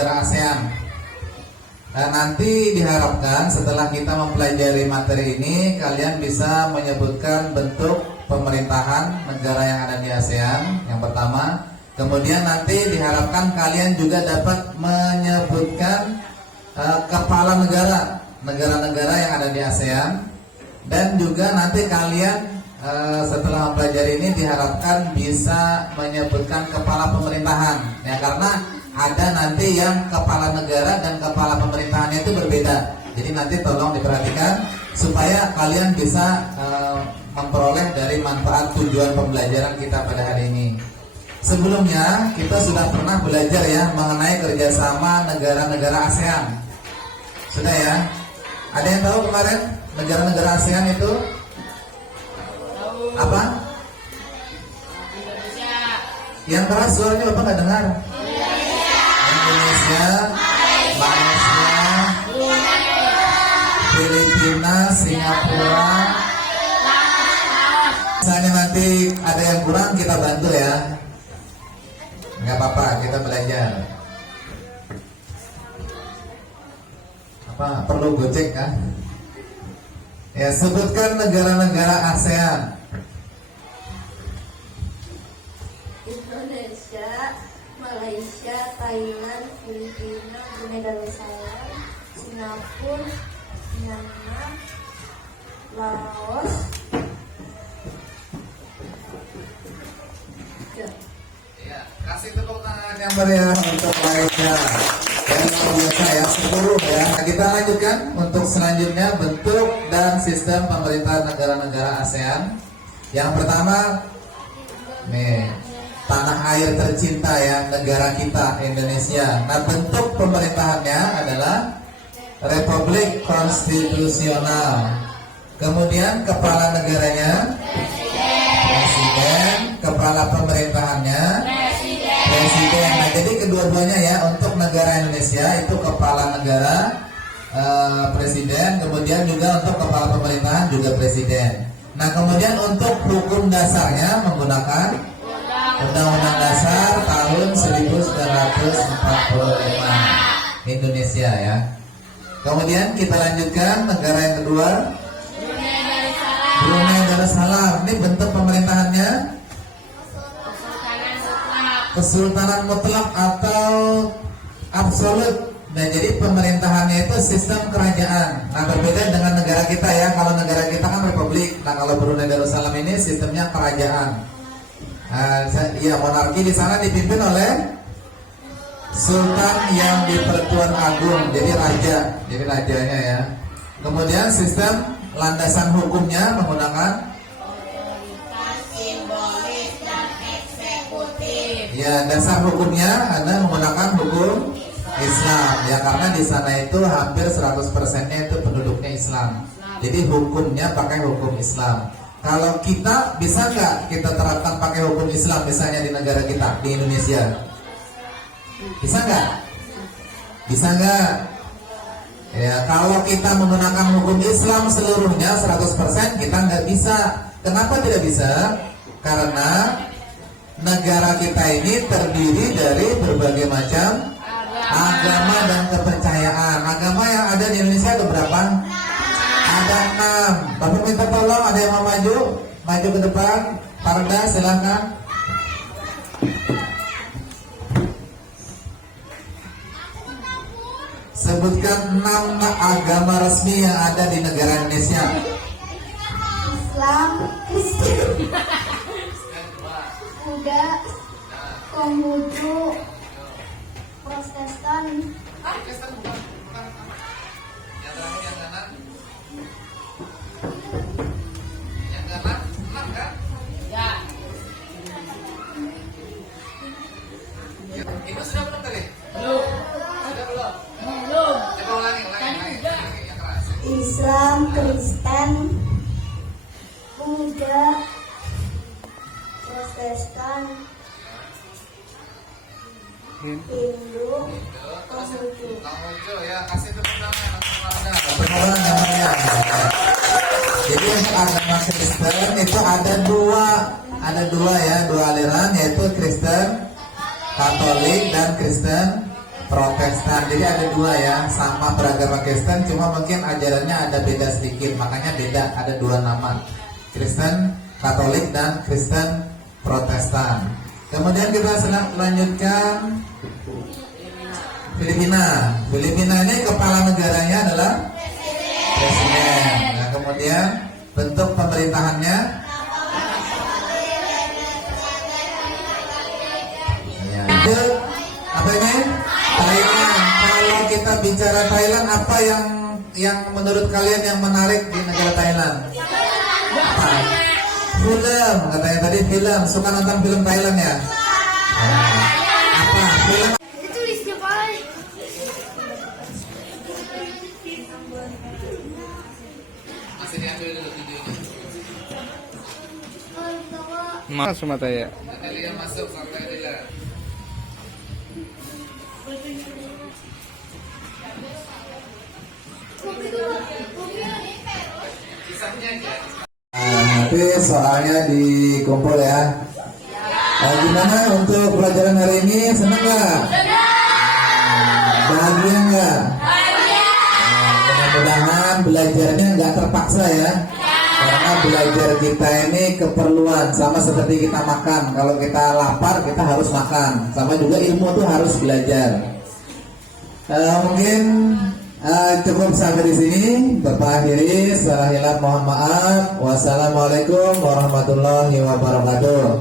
negara ASEAN. Nanti diharapkan setelah kita mempelajari materi ini, kalian bisa menyebutkan bentuk pemerintahan negara yang ada di ASEAN yang pertama. Kemudian nanti diharapkan kalian juga dapat menyebutkan kepala negara-negara yang ada di ASEAN. Dan juga nanti kalian setelah mempelajari ini diharapkan bisa menyebutkan kepala pemerintahan, ya, karena ada nanti yang kepala negara dan kepala pemerintahannya itu berbeda. Jadi nanti tolong diperhatikan supaya kalian bisa memperoleh dari manfaat tujuan pembelajaran kita pada hari ini. Sebelumnya kita sudah pernah belajar ya mengenai kerjasama negara-negara ASEAN. Sudah ya? Ada yang tahu kemarin negara-negara ASEAN itu apa? Indonesia. Yang keras suaranya Bapak nggak dengar. Indonesia, Malaysia, Filipina, Singapura. Misalnya nanti ada yang kurang kita bantu ya. Nggak apa-apa, kita belajar. Apa perlu gocek kan? Ya, sebutkan negara-negara ASEAN. Indonesia, Malaysia, Thailand, Filipina, Brunei Darussalam, Singapura, Myanmar, Laos. Ya, kasih tepuk tangan yang meriah untuk Malaysia. Yang luar biasa ya, 10 ya. Nah, kita lanjutkan untuk selanjutnya bentuk dan sistem pemerintahan negara-negara ASEAN. Yang pertama, nih, tanah air tercinta ya, negara kita Indonesia. Nah, bentuk pemerintahannya adalah Republik Konstitusional. Kemudian kepala negaranya Presiden, kepala pemerintahannya Presiden. Nah, jadi kedua-duanya ya, untuk negara Indonesia itu kepala negara Presiden, kemudian juga untuk kepala pemerintahan juga Presiden. Nah, kemudian untuk hukum dasarnya menggunakan Undang-Undang Dasar tahun 1945 Indonesia ya. Kemudian kita lanjutkan negara yang kedua, Brunei Darussalam. Ini bentuk pemerintahannya Kesultanan Mutlak atau absolut. Nah, jadi pemerintahannya itu sistem kerajaan. Nah, berbeda dengan negara kita ya. Kalau negara kita kan republik. Nah, kalau Brunei Darussalam ini sistemnya kerajaan. Ya, monarki di sana dipimpin oleh Sultan yang di Pertuan Agung, jadi raja, jadi rajanya ya. Kemudian sistem landasan hukumnya menggunakan Simbolis dan eksekutif. ya, dasar hukumnya ada menggunakan hukum Islam ya, karena di sana itu hampir 100%-nya itu penduduknya Islam. Jadi hukumnya pakai hukum Islam. Kalau kita bisa nggak kita terapkan pakai hukum Islam misalnya di negara kita, di Indonesia? Bisa nggak? Bisa nggak? Ya, kalau kita menggunakan hukum Islam seluruhnya 100% kita nggak bisa. Kenapa tidak bisa? Karena negara kita ini terdiri dari berbagai macam agama dan kepercayaan. Agama yang ada di Indonesia ada berapa? Ada 6. Bapak minta tolong, ada yang mau maju? Maju ke depan. Parda silahkan. Sebutkan 6 agama resmi yang ada di negara Indonesia. Islam, Kristen, Buddha, Konghucu, Protestan. Ya. Itu sudah belum tadi? Belum. Sudah belum? Belum. Coba ulangi yang keras. Islam, Kristen, Buddha, Protestan, Hindu, Konghucu. Konghucu ya, kasih tepuk tangan untuk Anda. Permohonan namanya. Jadi untuk agama Kristen itu ada dua ya, dua aliran, yaitu Kristen Katolik dan Kristen Protestan. Jadi ada dua ya, sama beragama Kristen, cuma mungkin ajarannya ada beda sedikit, makanya beda, ada dua nama, Kristen Katolik dan Kristen Protestan. Kemudian kita sedang lanjutkan Filipina. Filipina ini kepala negaranya adalah presiden. Nah, kemudian bentuk pemerintahannya ya. Apa ini? Thailand. Kalau kita bicara Thailand, apa yang menurut kalian yang menarik di negara Thailand? Apa? Film, katanya tadi film. Suka nonton film Thailand ya? Apa? Film? Tulisnya Pak. Masih diambil dulu videonya. Mas Sumataya. Adelia masuk sampai Adelia. Nanti soalnya dikumpul ya. Gimana untuk pelajaran hari ini? Senang nggak? Bahagia nggak? Mudah-mudahan belajarnya nggak terpaksa ya. Karena belajar kita ini keperluan, sama seperti kita makan. Kalau kita lapar kita harus makan. Sama juga ilmu tuh harus belajar. Mungkin cukup sampai di sini. Bapak akhiri, salah hilaf mohon maaf. Wassalamualaikum warahmatullahi wabarakatuh.